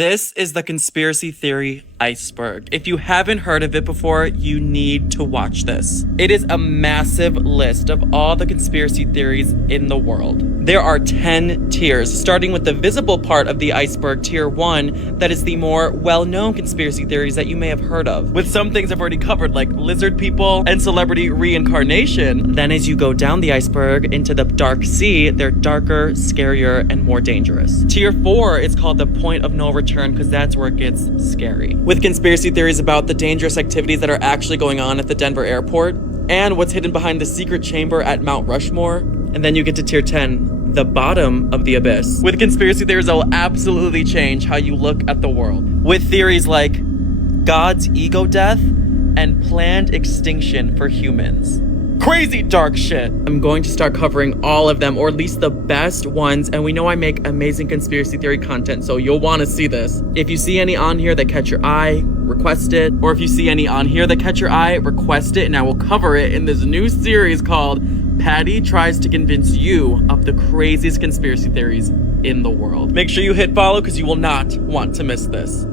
This is the conspiracy theory iceberg. If you haven't heard of it before, you need to watch this. It is a massive list of all the conspiracy theories in the world. There are 10 tiers, starting with the visible part of the iceberg, tier 1, that is the more well-known conspiracy theories that you may have heard of, with some things I've already covered, like lizard people and celebrity reincarnation. Then as you go down the iceberg into the dark sea, they're darker, scarier, and more dangerous. Tier 4 is called the point of no return, because that's where it gets scary, with conspiracy theories about the dangerous activities that are actually going on at the Denver airport and what's hidden behind the secret chamber at Mount Rushmore. And then you get to tier 10, the bottom of the abyss, with conspiracy theories that will absolutely change how you look at the world, with theories like God's ego death and planned extinction for humans. Crazy dark shit. I'm going to start covering all of them, or at least the best ones, and we know I make amazing conspiracy theory content, so you'll want to see this. If you see any on here that catch your eye, request it. Or if you see any on here that catch your eye, request it, and I will cover it in this new series called Patty Tries to Convince You of the Craziest Conspiracy Theories in the World. Make sure you hit follow, because you will not want to miss this.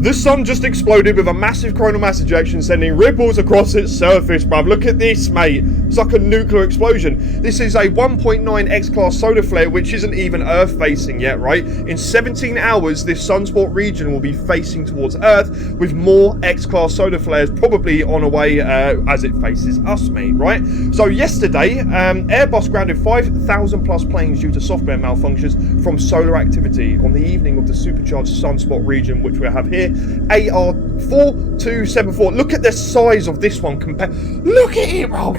The sun just exploded with a massive coronal mass ejection, sending ripples across its surface, bruv. Look at this, mate. It's like a nuclear explosion. This is a 1.9 X-class solar flare, which isn't even Earth-facing yet, right? In 17 hours, this sunspot region will be facing towards Earth, with more X-class solar flares probably on a way as it faces us, mate, right? So yesterday, Airbus grounded 5,000 plus planes due to software malfunctions from solar activity on the evening of the supercharged sunspot region, which we have here. AR4274. Look at the size of this one compared. Look at it, Rob.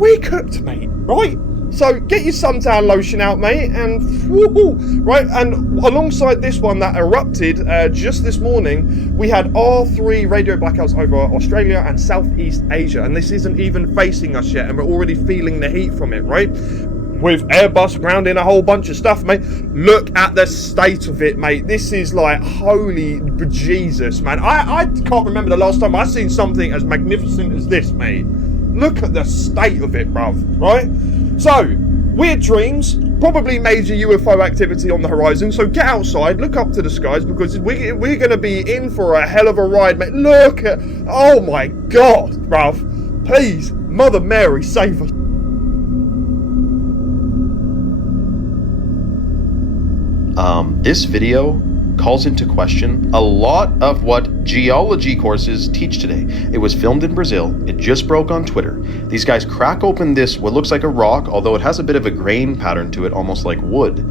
We cooked, mate. Right? So get your suntan lotion out, mate, and woohoo, right? And alongside this one that erupted just this morning, we had R3 radio blackouts over Australia and Southeast Asia, and this isn't even facing us yet, and we're already feeling the heat from it, right? With Airbus grounding a whole bunch of stuff, mate. Look at the state of it, mate. This is like, holy Jesus, man. I can't remember the last time I seen something as magnificent as this, mate. Look at the state of it, bruv, right? So, weird dreams, probably major UFO activity on the horizon, so get outside, look up to the skies, because we're going to be in for a hell of a ride, mate. Look at, oh my God, bruv. Please, Mother Mary, save us. This video calls into question a lot of what geology courses teach today. It was filmed in Brazil. It just broke on Twitter. These guys crack open this, what looks like a rock, although it has a bit of a grain pattern to it, almost like wood.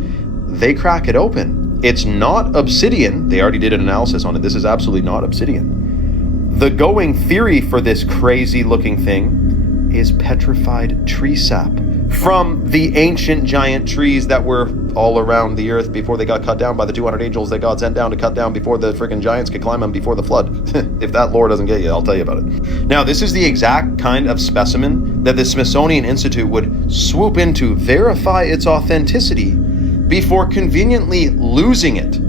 They crack it open. It's not obsidian. They already did an analysis on it. This is absolutely not obsidian. The going theory for this crazy looking thing is petrified tree sap from the ancient giant trees that were all around the earth before they got cut down by the 200 angels that God sent down to cut down before the freaking giants could climb them before the flood. If that lore doesn't get you, I'll tell you about it. Now, this is the exact kind of specimen that the Smithsonian Institute would swoop in to verify its authenticity before conveniently losing it.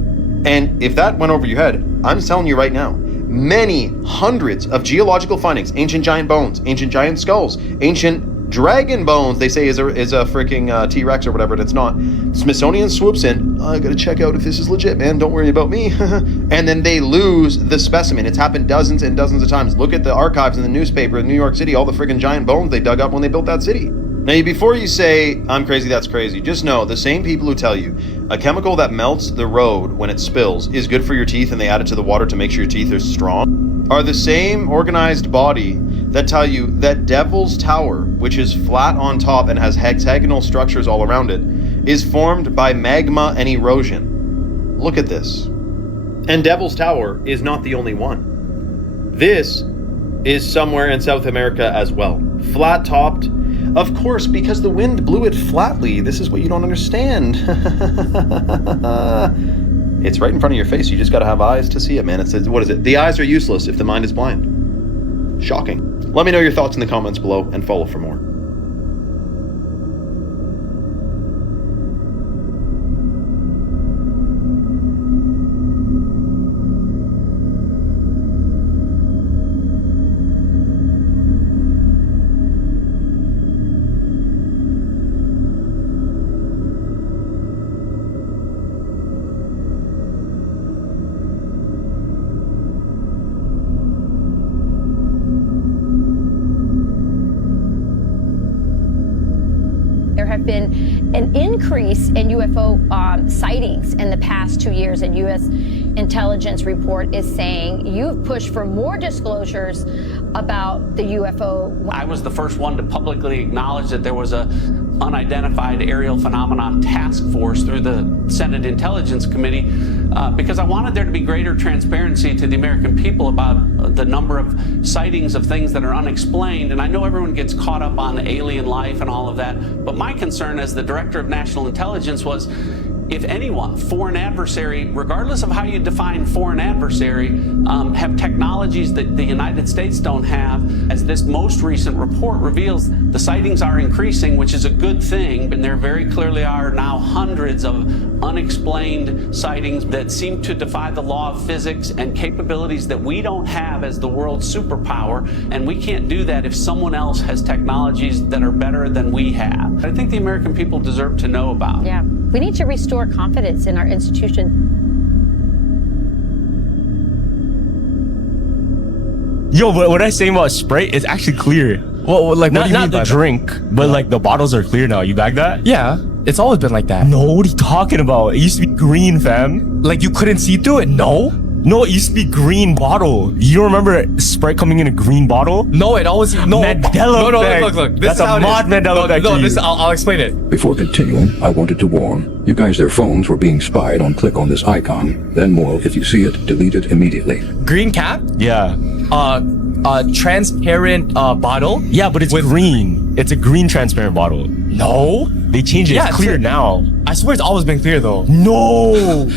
And if that went over your head, I'm telling you right now, many hundreds of geological findings, ancient giant bones, ancient giant skulls, ancient Dragon bones, they say, is a freaking T-Rex or whatever, and it's not. Smithsonian swoops in. I gotta check out if this is legit, man. Don't worry about me. And then they lose the specimen. It's happened dozens and dozens of times. Look at the archives in the newspaper in New York City, all the freaking giant bones they dug up when they built that city. Now, before you say, I'm crazy, that's crazy, just know the same people who tell you a chemical that melts the road when it spills is good for your teeth and they add it to the water to make sure your teeth are strong are the same organized body that tell you that Devil's Tower, which is flat on top and has hexagonal structures all around it, is formed by magma and erosion. Look at this. And Devil's Tower is not the only one. This is somewhere in South America as well. Flat topped. Of course, because the wind blew it flatly. This is what you don't understand. It's right in front of your face. You just gotta have eyes to see it, man. It says, what is it? The eyes are useless if the mind is blind. Shocking. Let me know your thoughts in the comments below and follow for more. There have been an increase in UFO sightings in the past 2 years, and U.S. intelligence report is saying you've pushed for more disclosures about the UFO. I was the first one to publicly acknowledge that there was a unidentified aerial phenomenon task force through the Senate Intelligence Committee because I wanted there to be greater transparency to the American people about the number of sightings of things that are unexplained. And I know everyone gets caught up on alien life and all of that, but my concern as the Director of National Intelligence was if anyone, foreign adversary, regardless of how you define foreign adversary, have technologies that the United States don't have, as this most recent report reveals, the sightings are increasing, which is a good thing, and there very clearly are now hundreds of unexplained sightings that seem to defy the law of physics and capabilities that we don't have as the world's superpower, and we can't do that if someone else has technologies that are better than we have. I think the American people deserve to know about. Yeah, we need to restore confidence in our institution. Yo, what I say about Sprite is actually clear. Well, like, what do you not mean the by drink, but like the bottles are clear now. You bag that? that? Yeah, it's always been like that. No, what are you talking about? It used to be green, fam. Like, you couldn't see through it? No. No, it used to be green bottle. You don't remember Sprite coming in a green bottle? No, it always no. Mandela No, effect. look. This That's is how a it mod is. Mandela effect. No, to this you. I'll explain it. Before continuing, I wanted to warn you guys, their phones were being spied on. Click on this icon, then more. If you see it, delete it immediately. Green cap, Yeah. transparent bottle. Yeah, but it's green. It's a green transparent bottle. No, They changed it. Yeah, It's clear it's- now. I swear it's always been clear though. No.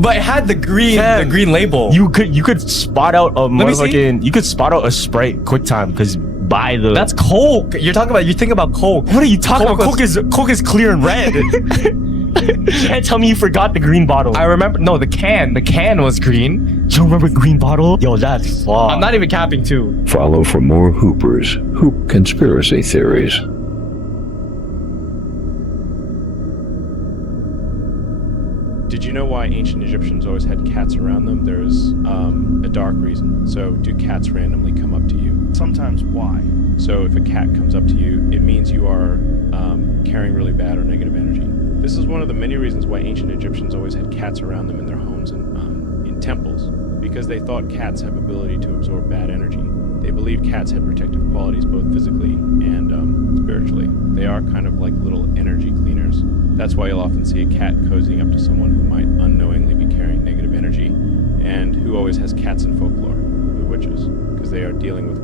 But it had the green label. You could spot out a me see. motherfucking. You could spot out a Sprite QuickTime because by the. That's Coke. You think about Coke. What are you talking Coke about? was- Coke is clear and red. You can't tell me you forgot the green bottle. I remember. No, the can was green. You don't remember green bottle? Yo, that's flawed. I'm not even capping too. Follow for more Hoopers, Hoop conspiracy theories. Did you know why ancient Egyptians always had cats around them? There's a dark reason. So do cats randomly come up to you? Sometimes why? So if a cat comes up to you, it means you are carrying really bad or negative energy. This is one of the many reasons why ancient Egyptians always had cats around them in their homes and in temples, because they thought cats have ability to absorb bad energy. They believed cats had protective qualities both physically and spiritually. They are kind of like little energy cleaners. That's why you'll often see a cat cozying up to someone who might unknowingly be carrying negative energy, and who always has cats in folklore, the witches, because they are dealing with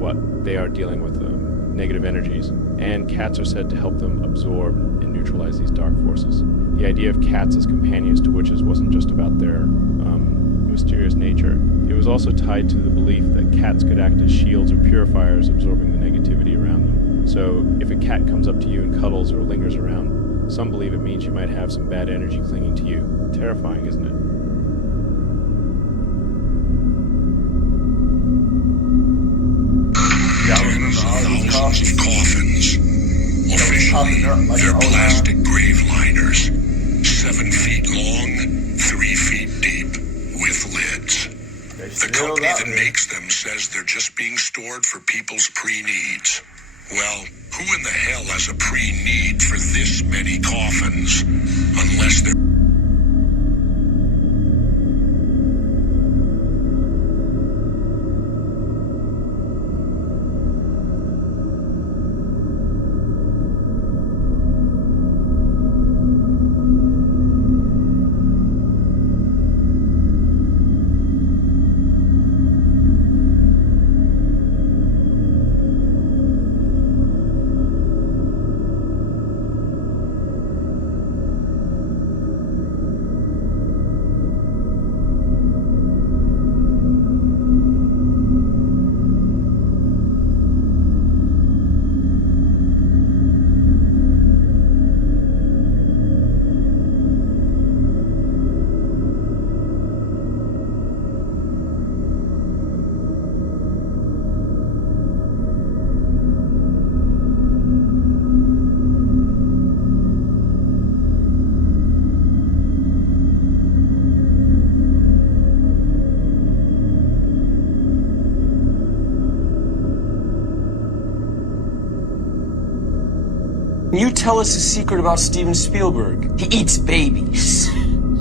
negative energies, and cats are said to help them absorb and neutralize these dark forces. The idea of cats as companions to witches wasn't just about their mysterious nature. It was also tied to the belief that cats could act as shields or purifiers, absorbing the negativity around them. So if a cat comes up to you and cuddles or lingers around, some believe it means you might have some bad energy clinging to you. Terrifying, isn't it? Coffins. They're plastic grave liners, 7 feet long, 3 feet deep, with lids. The company that makes them says they're just being stored for people's pre-needs. Well, who in the hell has a pre-need for this many coffins? Unless they're... Can you tell us a secret about Steven Spielberg? He eats babies.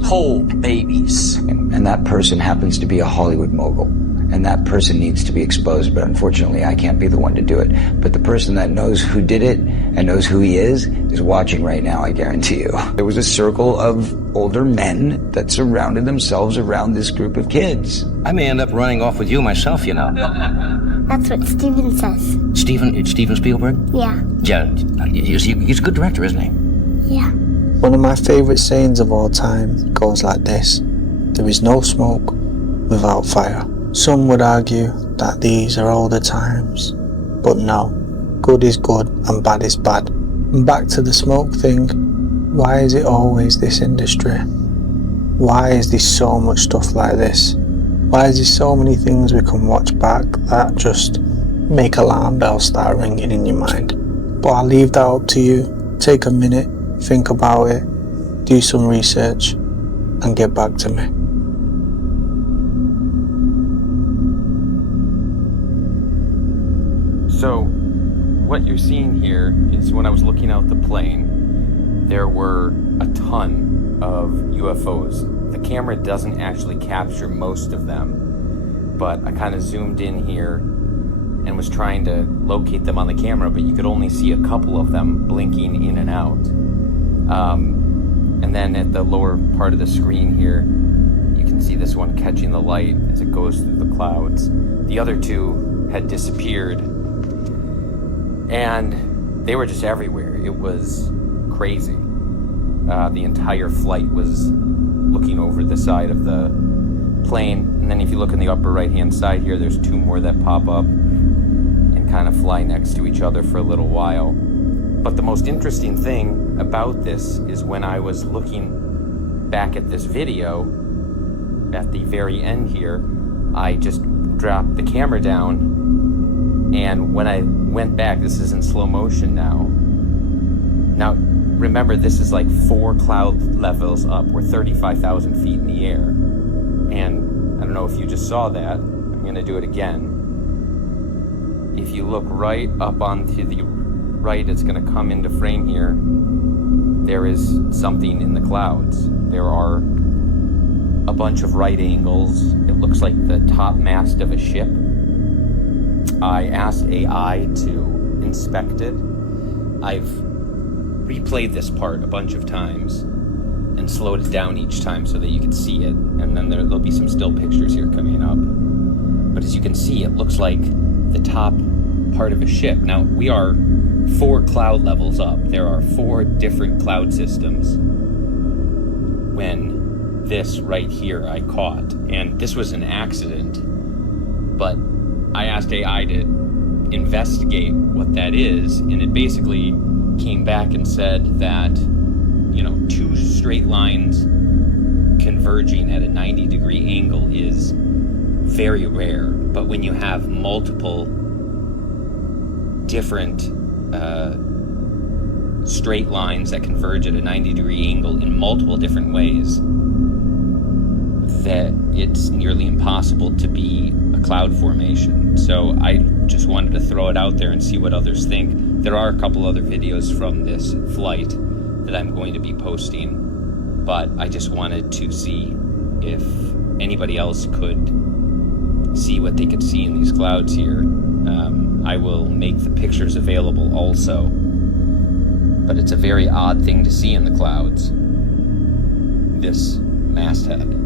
Whole babies. And that person happens to be a Hollywood mogul. And that person needs to be exposed, but unfortunately I can't be the one to do it. But the person that knows who did it and knows who he is watching right now, I guarantee you. There was a circle of older men that surrounded themselves around this group of kids. I may end up running off with you myself, you know. That's what Steven says. Steven Spielberg? Yeah. Yeah, he's a good director, isn't he? Yeah. One of my favourite sayings of all time goes like this: there is no smoke without fire. Some would argue that these are older times, but no. Good is good and bad is bad. And back to the smoke thing, why is it always this industry? Why is there so much stuff like this? Why is there so many things we can watch back that just make alarm bells start ringing in your mind? But I'll leave that up to you. Take a minute, think about it, do some research, and get back to me. So, what you're seeing here is when I was looking out the plane, there were a ton of UFOs. The camera doesn't actually capture most of them, but I kind of zoomed in here and was trying to locate them on the camera, but you could only see a couple of them blinking in and out. And then at the lower part of the screen here, you can see this one catching the light as it goes through the clouds. The other two had disappeared, and they were just everywhere. It was crazy. The entire flight was looking over the side of the plane, and then if you look in the upper right hand side here, there's two more that pop up and kind of fly next to each other for a little while. But the most interesting thing about this is when I was looking back at this video, at the very end here, I just dropped the camera down, and when I went back, this is in slow motion now. Now, remember, this is like 4 cloud levels up. We're 35,000 feet in the air. And I don't know if you just saw that. I'm going to do it again. If you look right up onto the right, it's going to come into frame here. There is something in the clouds. There are a bunch of right angles. It looks like the top mast of a ship. I asked AI to inspect it. I've replayed this part a bunch of times and slowed it down each time so that you can see it, and then there'll be some still pictures here coming up. But as you can see, it looks like the top part of a ship. Now, we are 4 cloud levels up. There are 4 different cloud systems when this right here I caught, and this was an accident, but I asked AI to investigate what that is, and it basically came back and said that, 2 straight lines converging at a 90-degree angle is very rare. But when you have multiple different straight lines that converge at a 90-degree angle in multiple different ways, that it's nearly impossible to be a cloud formation. So I just wanted to throw it out there and see what others think. There are a couple other videos from this flight that I'm going to be posting, but I just wanted to see if anybody else could see what they could see in these clouds here. I will make the pictures available also, but it's a very odd thing to see in the clouds, this masthead.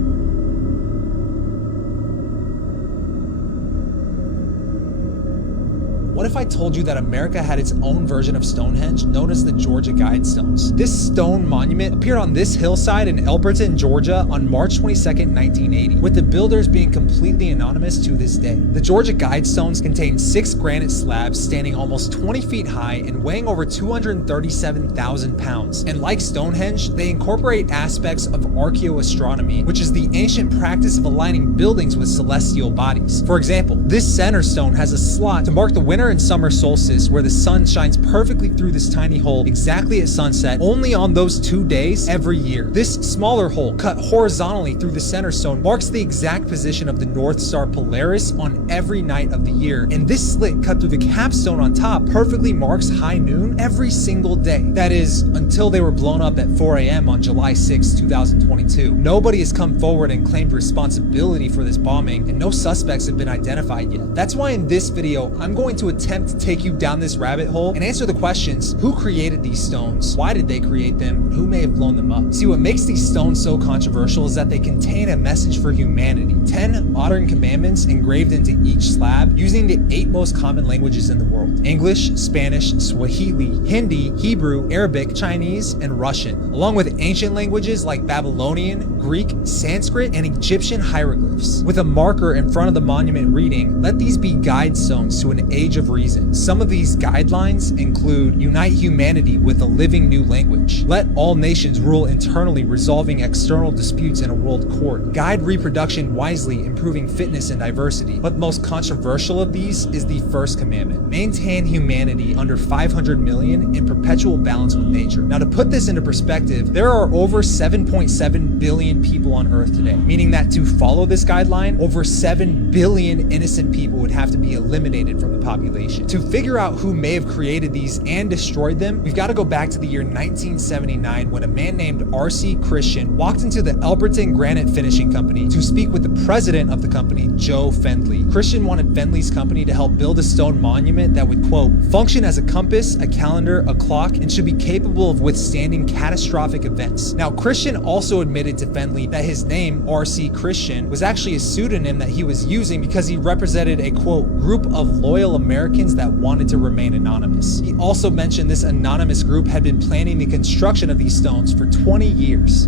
What if I told you that America had its own version of Stonehenge known as the Georgia Guidestones? This stone monument appeared on this hillside in Epperton, Georgia on March 22nd, 1980, with the builders being completely anonymous to this day. The Georgia Guidestones contain 6 granite slabs standing almost 20 feet high and weighing over 237,000 pounds. And like Stonehenge, they incorporate aspects of archaeoastronomy, which is the ancient practice of aligning buildings with celestial bodies. For example, this center stone has a slot to mark the winter and summer solstice, where the sun shines perfectly through this tiny hole exactly at sunset, only on those 2 days every year. This smaller hole cut horizontally through the center stone marks the exact position of the North Star Polaris on every night of the year, and this slit cut through the capstone on top perfectly marks high noon every single day. That is, until they were blown up at 4 a.m. on July 6, 2022. Nobody has come forward and claimed responsibility for this bombing, and no suspects have been identified yet. That's why in this video, I'm going to attempt to take you down this rabbit hole and answer the questions: who created these stones? Why did they create them? And who may have blown them up? See, what makes these stones so controversial is that they contain a message for humanity. 10 modern commandments engraved into each slab using the 8 most common languages in the world: English, Spanish, Swahili, Hindi, Hebrew, Arabic, Chinese, and Russian, along with ancient languages like Babylonian, Greek, Sanskrit, and Egyptian hieroglyphs, with a marker in front of the monument reading, "Let these be guide stones to an age of reason." Some of these guidelines include: unite humanity with a living new language, let all nations rule internally, resolving external disputes in a world court, guide reproduction wisely, improving fitness and diversity. But the most controversial of these is the first commandment: maintain humanity under 500 million in perpetual balance with nature. Now, to put this into perspective, there are over 7.7 billion people on Earth today, meaning that to follow this guideline, over 7 billion innocent people would have to be eliminated from the population. To figure out who may have created these and destroyed them, we've got to go back to the year 1979, when a man named R.C. Christian walked into the Epperton Granite Finishing Company to speak with the president of the company, Joe Fendley. Christian wanted Fendley's company to help build a stone monument that would, quote, function as a compass, a calendar, a clock, and should be capable of withstanding catastrophic events. Now, Christian also admitted to Fendley that his name, R.C. Christian, was actually a pseudonym that he was using because he represented a, quote, group of loyal Americans that wanted to remain anonymous. He also mentioned this anonymous group had been planning the construction of these stones for 20 years.